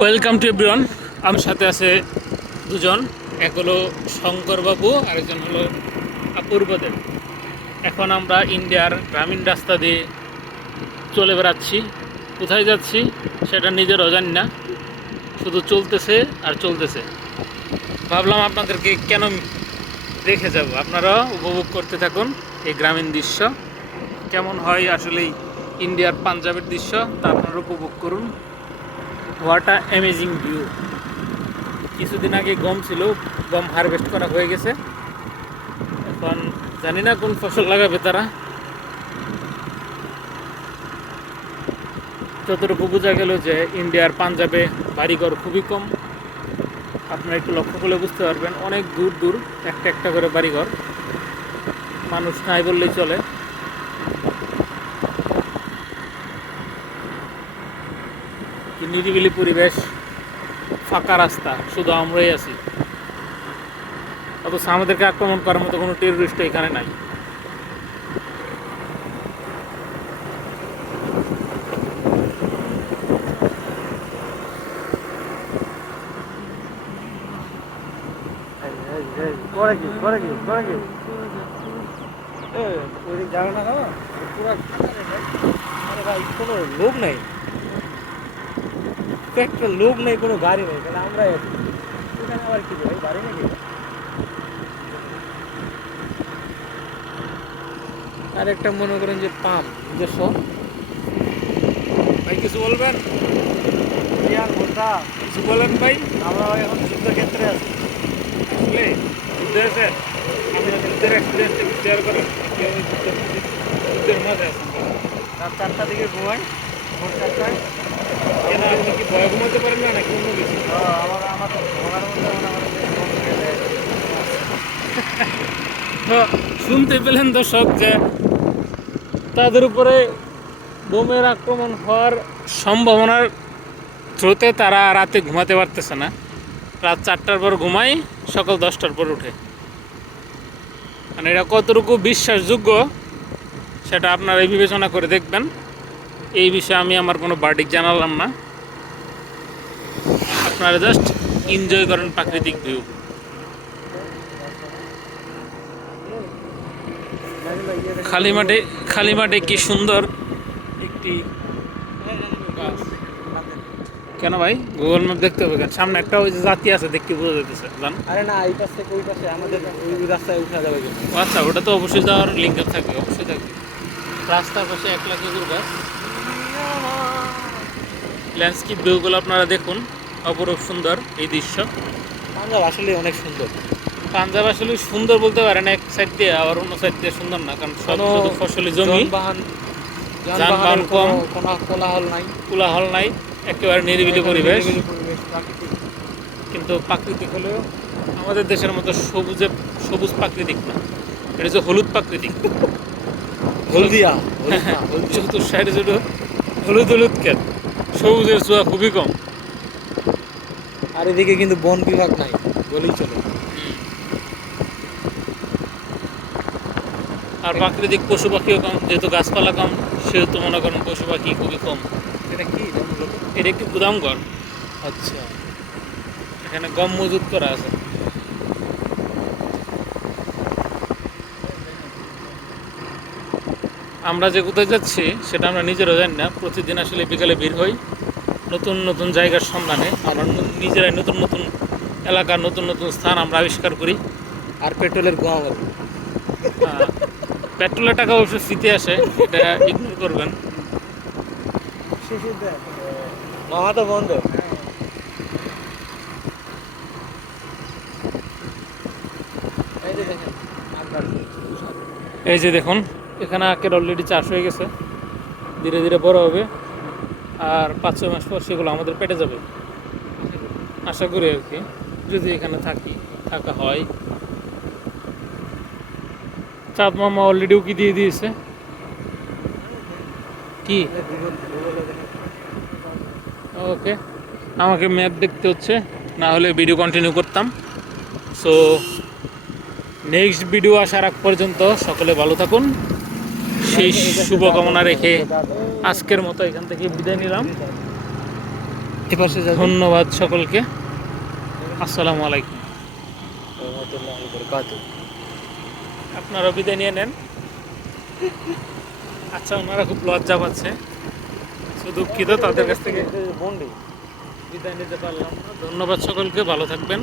Welcome to everyone. আমার সাথে আছে দুজন, এক হলো শঙ্কর বাবু, আরেকজন হলো অপূর্ব দেব। এখন আমরা ইন্ডিয়ার গ্রামীণ রাস্তা দিয়ে চলে বেড়াচ্ছি। কোথায় যাচ্ছি সেটা নিজেরও জানি না, শুধু চলতেছে আর চলতেছে। ভাবলাম আপনাদেরকে কেন রেখে যাব, আপনারাও উপভোগ করতে থাকুন এই গ্রামীণ দৃশ্য। কেমন হয় আসলে ইন্ডিয়ার পাঞ্জাবের দৃশ্য তা আপনারা উপভোগ করুন। What a amazing view. কিছুদিন আগে গম ছিল, গম হারভেস্ট করা হয়ে গেছে। এখন জানি না কোন ফসল লাগাবে তারা। যতটুকু বোঝা গেল যে ইন্ডিয়ার পাঞ্জাবে বাড়িঘর খুবই কম। আপনারা একটু লক্ষ্য করলে বুঝতে পারবেন, অনেক দূর দূর একটা একটা করে বাড়িঘর, মানুষ নাই বললেই চলে। নিরিবিলি পরিবেশ, ফাঁকা রাস্তা, শুধু আমরাই আছি। অথচ আমাদেরকে আক্রমণ করার মতো কোনো টেররিস্ট এখানে নাই। কোনো লোক নেই, একটা লোক নেই, কোনো গাড়ি নেই, তাহলে আমরাই আছি। এখানে আবার কি ভাই, গাড়ি নাকি? আর একটা মনে করেন যে পাম্প নিজস্ব। ভাই কিছু বলবেন? কিছু বলেন ভাই। আমরা এখন যুদ্ধক্ষেত্রে আছি। আসলে যুদ্ধে আছেন, আপনি যুদ্ধের এক্সপিরিয়েন্সটা একটু শেয়ার করেন। কীভাবে যুদ্ধের মাঝে আছেন? রাত 4টার দিকে ঘুমাই, ভোর 4টায়। কেন আপনি কি ভয় ঘুমাতে পারেন না নাকি অন্য কিছু? আমার ঘোড়ার মধ্যে মনে করেন যে ঘুম ভেঙে যায়। তো শুনতে পেলেন দর্শক যে তাদের উপরে বোমের আক্রমণ হওয়ার সম্ভাবনার থ্রুতে তারা রাতে ঘুমাতে পারতেছে না। রাত 4টার পর ঘুমায়, সকাল 10টার পর উঠে। মানে এটা কতটুকু বিশ্বাসযোগ্য সেটা আপনারা বিবেচনা করে দেখবেন। এই বিষয়ে আমি আমার কোনো ভার্ডিক্ট জানালাম না, আপনারা জাস্ট এনজয় করেন প্রাকৃতিক ভিউ। খালি মাঠে কি সুন্দর একটি গাছ। কেন ভাই গুগল ম্যাপ দেখতে হবে কেন? সামনে একটা ওই যে জাতি আছে, দেখতে বোঝা যাইতেছে। জান আরে না, এই পাশ থেকে ওই পাশে আমাদের ওই রাস্তায় উঠা যাবে কিন্তু। আচ্ছা, ওটা তো অবশ্যই যাওয়ার লিঙ্ক থাকবে, অবশ্যই থাকবে। রাস্তার পাশে 1 লাখ খেজুর গাছ। ল্যান্ডস্কেপ ভিউগুলো আপনারা দেখুন, অপরূপ সুন্দর এই দৃশ্য। পাঞ্জাব আসলে অনেক সুন্দর। পাঞ্জাব আসলে সুন্দর বলতে পারেন এক সাইড দিয়ে, আবার অন্য সাইড দিয়ে সুন্দর না, কারণ সব শুধু ফসলি জমি, যানবাহন কম, কোনো কোলাহল নাই। কোলাহল নাই, একেবারে নিরিবিলি পরিবেশ। প্রাকৃতিক। কিন্তু প্রাকৃতিক হলেও আমাদের দেশের মতো সবুজ প্রাকৃতিক না, এটা হচ্ছে হলুদ প্রাকৃতিক। হলদিয়া চতুর সাইডে শুধু হলুদ হলুদ ক্ষেত, সবুজের ছোঁয়া খুবই কম। আর এদিকে কিন্তু বন বিভাগ নাই বলেই চলে। আর প্রাকৃতিক পশু পাখিও কম, যেহেতু গাছপালা কম সেহেতু মনে করেন পশু পাখি খুবই কম। এটা কি মূলত? এটা একটি গুদাম ঘর, আচ্ছা, এখানে গম মজুত করা আছে। আমরা যে কোথায় যাচ্ছি সেটা আমরা নিজেরাও জানি না। প্রতিদিন আসলে বিকালে বের হই নতুন নতুন জায়গার সন্ধানে। আমরা নিজেরাই নতুন নতুন এলাকার নতুন নতুন স্থান আমরা আবিষ্কার করি। আর পেট্রোলের গোয়া বলে। পেট্রোলের টাকা অবশ্য ফ্রিতে আসে, এটা ইগনোর করবেন। মামা তো বন্ধ। এই যে দেখুন, এখানে আখের অলরেডি চাষ হয়ে গেছে, ধীরে ধীরে বড় হবে, আর 5-6 মাস পর সেগুলো আমাদের পেটে যাবে আশা করি আর কি, যদি এখানে থাকা হয়। চাঁদ মামা অলরেডি উকি দিয়ে দিয়েছে। কি ওকে, আমাকে ম্যাপ দেখতে হচ্ছে, না হলে ভিডিও কন্টিনিউ করতাম। সো নেক্সট ভিডিও আসার আগ পর্যন্ত সকলে ভালো থাকুন, সেই শুভকামনা রেখে আজকের মতো এখান থেকে বিদায় নিলাম। এপাশে যাবেন। ধন্যবাদ সকলকে। আসসালামু আলাইকুম। রহমতুল্লাহি ওয়া বারাকাতুহু। আপনারা বিদায় নিয়ে নেন। আচ্ছা, ওনারা খুব লজ্জা পাচ্ছে, দুঃখিত তাদের কাছ থেকে বন্ডি বিদায় নিতে পারলাম না। ধন্যবাদ সকলকে, ভালো থাকবেন।